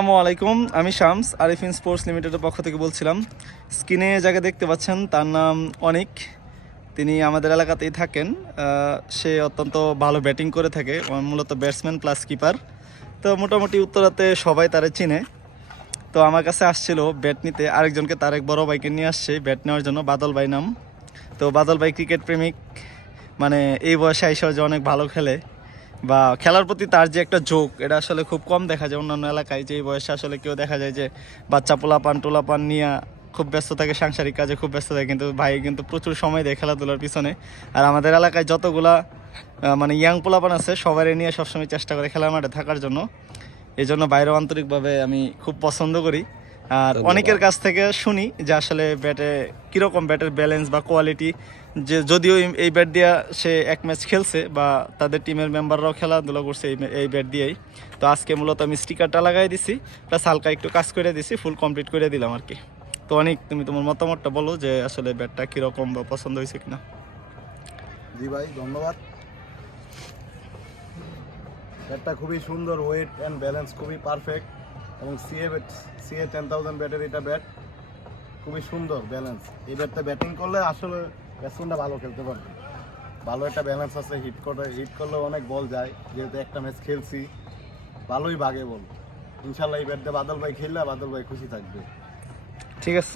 আসসালামু আলাইকুম, আমি শামস আরিফিন স্পোর্টস লিমিটেডের পক্ষ থেকে বলছিলাম। স্ক্রিনে যাকে দেখতে পাচ্ছেন তার নাম অনিক। তিনি আমাদের এলাকাতেই থাকেন। সে অত্যন্ত ভালো ব্যাটিং করে থাকে, মূলত ব্যাটসম্যান প্লাস কিপার। তো মোটামুটি উত্তরাতে সবাই তারে চিনে। তো আমার কাছে আসছিল ব্যাট নিতে, আরেকজনকে তার এক বড় ভাইকে নিয়ে আসছে ব্যাট নেওয়ার জন্য, বাদল ভাই নাম। তো বাদল ভাই ক্রিকেট প্রেমিক, মানে এই বয়সে আইসাও যে অনেক ভালো খেলে বা খেলার প্রতি তার যে একটা ঝোঁক, এটা আসলে খুব কম দেখা যায় অন্যান্য এলাকায়। যে এই বয়সে আসলে কেউ দেখা যায় যে বাচ্চা টোলাপান নিয়ে খুব ব্যস্ত থাকে, সাংসারিক কাজে খুব ব্যস্ত থাকে, কিন্তু ভাই কিন্তু প্রচুর সময় দেয় খেলাধুলার পিছনে। আর আমাদের এলাকায় যতগুলা মানে ইয়াং পোলাপান আছে সবারই নিয়ে সবসময় চেষ্টা করে খেলার মাঠে থাকার জন্য। এই জন্য বাইরেও আন্তরিকভাবে আমি খুব পছন্দ করি। আর অনেকের কাছ থেকে শুনি যে আসলে ব্যাটে কীরকম ব্যাটের ব্যালেন্স বা কোয়ালিটি, যে যদিও এই ব্যাট দিয়ে সে এক ম্যাচ খেলছে বা তাদের টিমের মেম্বাররাও খেলাধুলা করছে এই ব্যাট দিয়েই। তো আজকে মূলত আমি স্টিকারটা লাগাই দিছি, প্লাস হালকা একটু কাজ করে দিছি, ফুল কমপ্লিট করে দিলাম আর কি। তো অনেক, তুমি তোমার মতামতটা বলো যে আসলে ব্যাটটা কীরকম বা পছন্দ হয়েছে কিনা। জি ভাই, ধন্যবাদ। ব্যাটটা খুবই সুন্দর, ওয়েট অ্যান্ড ব্যালেন্স খুবই পারফেক্ট, এবং সিএ 10,000 ব্যাটের এটা ব্যাট খুবই সুন্দর ব্যালেন্স। এই ব্যাটটা ব্যাটিং করলে আসলে ব্যাটসম্যানটা ভালো খেলতে পারবে। ভালো একটা ব্যালেন্স আছে, হিট করলে অনেক বল যায়, যেহেতু একটা ম্যাচ খেলছি ভালোই ভাগে বল। ইনশাল্লাহ এই ব্যাটটা বাদল ভাই খেললে বাদল ভাই খুশি থাকবে। ঠিক আছে।